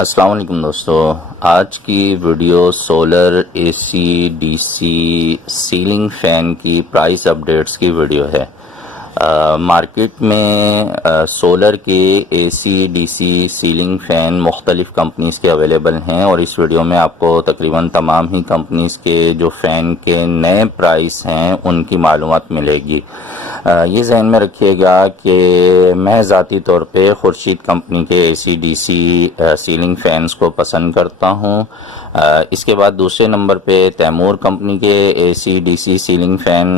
अस्सलाम वालेकुम दोस्तों। आज की video solar AC DC ceiling fan की प्राइस अपडेट्स की वीडियो है। मार्केट में सोलर के एसी डीसी सीलिंग फ़ैन मुख्तलिफ़ कंपनीज़ के अवेलेबल हैं और इस वीडियो में आपको तकरीबन तमाम ही कंपनीज़ के जो फ़ैन के नए प्राइस हैं उनकी मालूमात मिलेगी। ये जहन में रखिएगा कि मैं ज़ाती तौर पे खुर्शीद कंपनी के एसी डीसी सीलिंग फ़ैन्स को पसंद करता हूँ। इसके बाद दूसरे नंबर पे तैमूर कंपनी के एसी डीसी सीलिंग फ़ैन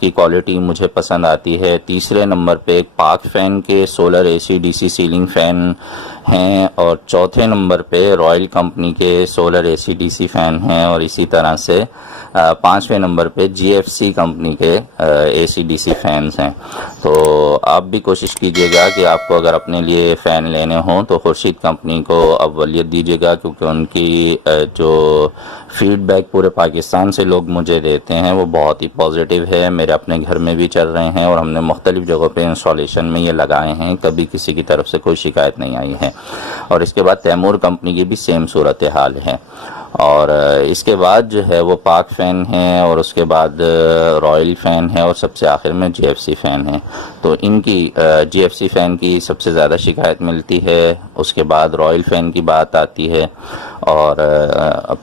की क्वालिटी मुझे पसंद आती है। तीसरे नंबर पे पाक फ़ैन के solar AC DC ceiling fan हैं और चौथे नंबर पे रॉयल कंपनी के सोलर एसी डीसी फ़ैन हैं और इसी तरह से पाँचवें नंबर पे जीएफसी कंपनी के एसी डीसी फ़ैन्स हैं। तो आप भी कोशिश कीजिएगा कि आपको अगर अपने लिए फ़ैन लेने हों तो खुर्शीद कंपनी को अव्वलियत दीजिएगा, क्योंकि उनकी जो फीडबैक पूरे पाकिस्तान से लोग मुझे देते हैं वो बहुत ही पॉजिटिव है। मेरे अपने घर में भी चल रहे हैं और हमने मुख्तलिफ़ जगहों पे इंस्टॉलेशन में ये लगाए हैं, कभी किसी की तरफ से कोई शिकायत नहीं आई है। और इसके बाद तैमूर कंपनी की भी सेम सूरत हाल है। और इसके बाद जो है वो पाक फ़ैन है और उसके बाद रॉयल फ़ैन है और सबसे आखिर में जीएफसी फ़ैन है। तो इनकी जीएफसी फ़ैन की सबसे ज़्यादा शिकायत मिलती है, उसके बाद रॉयल फ़ैन की बात आती है और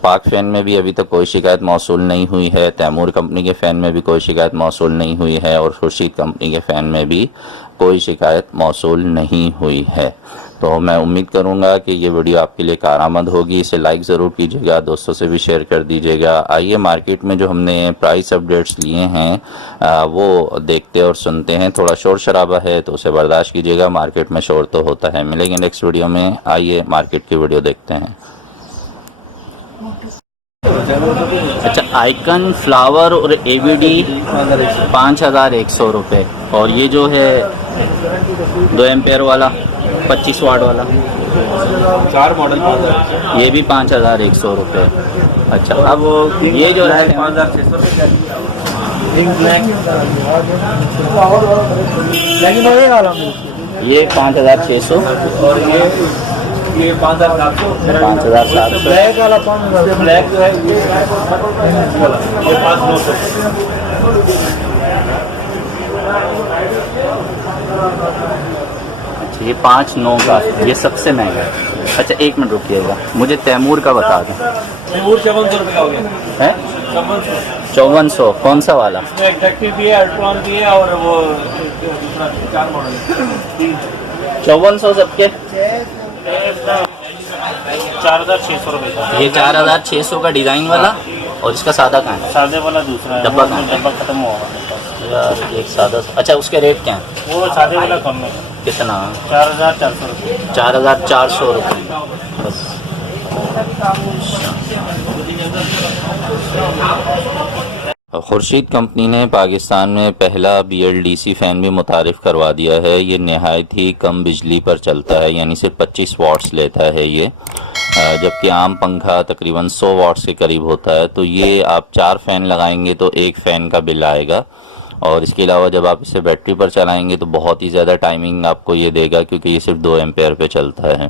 पाक फ़ैन में भी अभी तक कोई शिकायत मौसूल नहीं हुई है। तैमूर कंपनी के फ़ैन में भी कोई शिकायत मौसूल नहीं हुई है और खुर्शीद कंपनी के फ़ैन में भी कोई शिकायत मौसूल नहीं हुई है। तो मैं उम्मीद करूंगा कि ये वीडियो आपके लिए कारआमद होगी। इसे लाइक ज़रूर कीजिएगा, दोस्तों से भी शेयर कर दीजिएगा। आइए मार्केट में जो हमने प्राइस अपडेट्स लिए हैं वो देखते और सुनते हैं। थोड़ा शोर शराबा है तो उसे बर्दाश्त कीजिएगा, मार्केट में शोर तो होता है। मिलेंगे नेक्स्ट वीडियो में। आइए मार्केट की वीडियो देखते हैं। अच्छा, आइकन, फ्लावर और एवीडी 5100 रुपये और ये जो है 2 एम्पेयर वाला 25 वाट वाला 4 मॉडल ये भी 5100 रुपये। अच्छा, अब ये जो है 5600 ये 5600 और ये 5700 ब्लैक वाला ब्लैक जो है ये 5900। अच्छा, ये 5,900 का, ये सबसे महंगा है। अच्छा, एक मिनट रुकिएगा, मुझे तैमूर का बता दें। तैमूर 5400 रुपये का हो गया है 5400। कौन सा वाला? एग्जैक्टिव भी है, अल्ट्रॉन भी है और वो दूसरा 4 मॉडल 5400 सबके 4600 रुपये का। ये 4600 का डिज़ाइन वाला और इसका सादा कहाँ है? सादे वाला दूसरा है, डब्बा कहाँ है? डब्बा खत्म हुआ है यार एक सादा। अच्छा, उसके रेट क्या है? वो सादे वाला कम है, कितना? 4400 रुपये। 4400 रुपये बस। खुर्शीद कंपनी ने पाकिस्तान में पहला BLDC फ़ैन भी मुतारिफ़ करवा दिया है। ये नहायत ही कम बिजली पर चलता है, यानी सिर्फ 25 वाट्स लेता है ये, जबकि आम पंखा तकरीबन 100 वाट्स के करीब होता है। तो ये आप 4 फ़ैन लगाएंगे तो एक फ़ैन का बिल आएगा और इसके अलावा जब आप इसे बैटरी पर चलाएंगे तो बहुत ही ज़्यादा टाइमिंग आपको ये देगा, क्योंकि ये सिर्फ 2 एम्पेयर पे चलता है।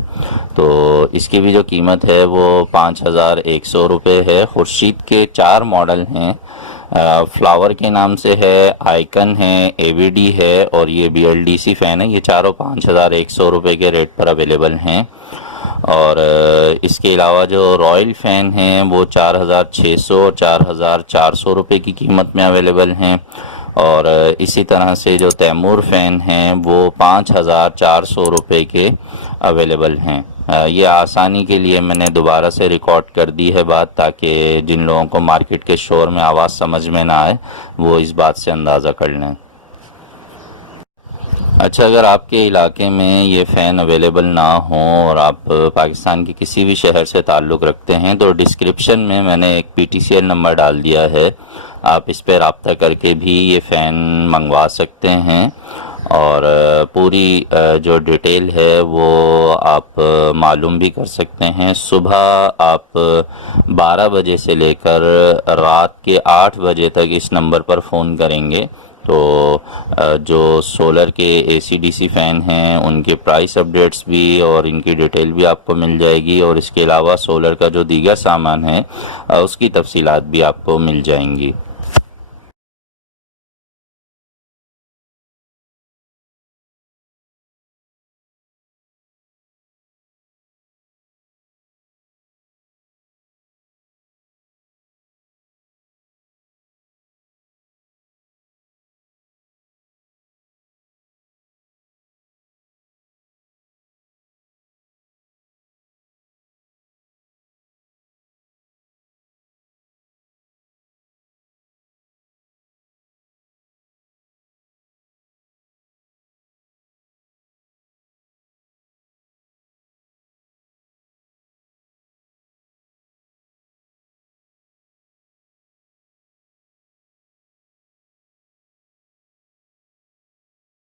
तो इसकी भी जो कीमत है वो 5100 रुपये है। खुर्शीद के 4 मॉडल हैं, फ्लावर के नाम से है, आइकन है, एवीडी है और ये BLDC फ़ैन है। ये चारों 5100 रुपये के रेट पर अवेलेबल हैं। और इसके अलावा जो रॉयल फ़ैन हैं वो 4600 4400 रुपये की कीमत में अवेलेबल हैं। और इसी तरह से जो तैमूर फ़ैन हैं वो 5400 रुपये के अवेलेबल हैं। ये आसानी के लिए मैंने दोबारा से रिकॉर्ड कर दी है बात, ताकि जिन लोगों को मार्केट के शोर में आवाज़ समझ में ना आए वो इस बात से अंदाज़ा कर लें। अच्छा, अगर आपके इलाके में ये फ़ैन अवेलेबल ना हो और आप पाकिस्तान के किसी भी शहर से ताल्लुक़ रखते हैं तो डिस्क्रिप्शन में मैंने एक PTCL नंबर डाल दिया है, आप इस पर रब्ता करके भी ये फ़ैन मंगवा सकते हैं। और पूरी जो डिटेल है वो आप मालूम भी कर सकते हैं। सुबह आप 12 बजे से लेकर रात के 8 बजे तक इस नंबर पर फ़ोन करेंगे तो जो सोलर के AC DC फ़ैन हैं उनके प्राइस अपडेट्स भी और इनकी डिटेल भी आपको मिल जाएगी, और इसके अलावा सोलर का जो दीगर सामान है उसकी तफसीलात भी आपको मिल जाएंगी।